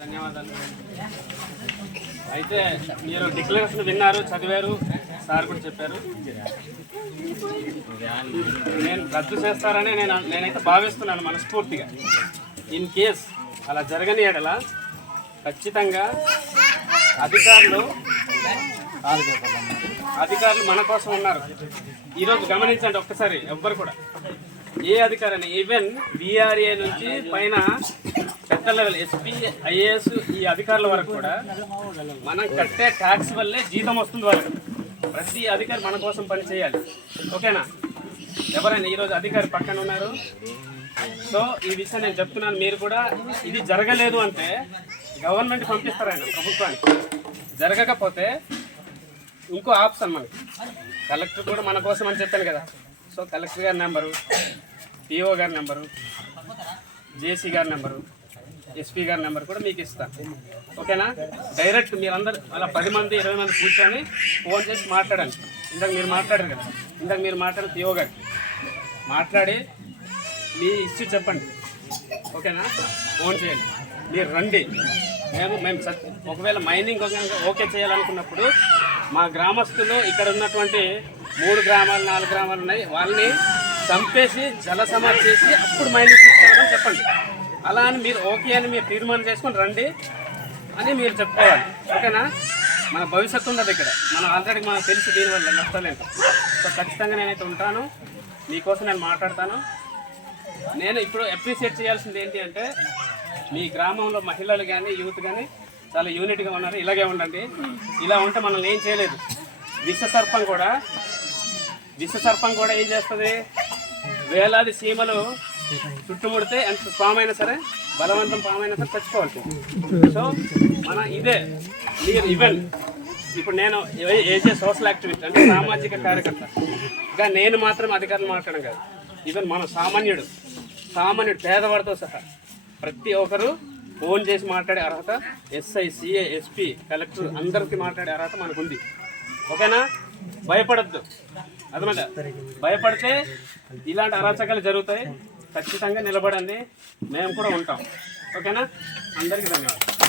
ధన్యవాదాలు. అయితే మీరు డిక్లరేషన్ విన్నారు, చదివారు, సార్ కూడా చెప్పారు. నేను రద్దు చేస్తారని నేనైతే భావిస్తున్నాను మనస్ఫూర్తిగా. ఇన్ కేస్ అలా జరగని ఎడల ఖచ్చితంగా అధికారులు మన కోసం ఉన్నారు. ఈరోజు గమనించండి ఒక్కసారి, ఎవ్వరు కూడా ఏ అధికారిని, ఈవెన్ బీఆర్ఏ నుంచి పైన పెద్ద లెవెల్ ఎస్పీ, ఐఏఎస్ ఈ అధికారుల వరకు కూడా మనం కట్టే ట్యాక్స్ వల్లే జీతం వస్తుంది వాళ్ళకి. ప్రతి అధికారి మన కోసం పని చేయాలి. ఓకేనా? ఎవరైనా ఈరోజు అధికారి పక్కన ఉన్నారు. సో ఈ విషయం నేను చెప్తున్నాను. మీరు కూడా ఇది జరగలేదు అంటే గవర్నమెంట్ పంపిస్తారు ఆయన ప్రభుత్వానికి. జరగకపోతే ఇంకో ఆప్షన్ మనకి కలెక్టర్ కూడా మన కోసం అని చెప్పాను కదా. సో కలెక్టర్ గారి నెంబరు, పిఓ గారి నెంబరు, జేసీ గారి నెంబరు, ఎస్పీ గారి నెంబర్ కూడా మీకు ఇస్తాను. ఓకేనా? డైరెక్ట్ మీరందరూ అలా 10 మంది 20 మంది కూర్చొని ఫోన్ చేసి మాట్లాడండి. ఇందాక మీరు మాట్లాడారు కదా, ఇందాక మీరు మాట్లాడిన పిఓ గారికి మాట్లాడి మీ ఇష్యూ చెప్పండి. ఓకేనా? ఫోన్ చేయండి, మీరు రండి. మేము ఒకవేళ మైనింగ్ ఓకే చేయాలనుకున్నప్పుడు మా గ్రామస్తులు ఇక్కడ ఉన్నటువంటి 3 గ్రామాలు 4 గ్రామాలు ఉన్నాయి, వాళ్ళని చంపేసి జల సమాధి చేసి అప్పుడు మైనింగ్ తీసుకెళ్ళమని చెప్పండి. అలా అని మీరు ఓకే అని మీరు తీర్మానం చేసుకొని రండి అని మీరు చెప్పుకోవాలి. ఓకేనా? మన భవిష్యత్తు ఉండదు ఇక్కడ. మనం ఆల్రెడీ మనకు తెలిసి దీనివల్ల నష్టలేదు. సో ఖచ్చితంగా నేనైతే ఉంటాను, మీకోసం నేను మాట్లాడతాను. నేను ఇప్పుడు అప్రిషియేట్ చేయాల్సింది ఏంటి అంటే, మీ గ్రామంలో మహిళలు కానీ యూత్ కానీ చాలా యూనిట్గా ఉన్నారు. ఇలాగే ఉండండి. ఇలా ఉంటే మనల్ని ఏం చేయలేదు. విషసర్పం కూడా ఏం చేస్తుంది? వేలాది సీమలు చుట్టుముడితే ఎంత పామైనా సరే, బలవంతం పామైనా సరే చచ్చిపోవాలి. సో మన ఇదే మీరు ఈవెన్ ఇప్పుడు నేను ఏజే సోషల్ యాక్టివిస్ట్ అంటే సామాజిక కార్యకర్తగా నేను మాత్రం అధికారులు మాట్లాడడం కాదు. ఈవెన్ మన సామాన్యుడు పేదవాడితో సహా ప్రతి ఒక్కరు ఫోన్ చేసి మాట్లాడే అర్హత ఎస్ఐ, సిఐ, ఎస్పీ, కలెక్టర్ అందరికీ మాట్లాడే అర్హత మనకుంది. ఓకేనా? భయపడద్దు. అర్థమైందా? భయపడితే ఇలాంటి అరాచకాలు జరుగుతాయి. ఖచ్చితంగా నిలబడండి, మేము కూడా ఉంటాం. ఓకేనా? అందరికీ ధన్యవాదాలు.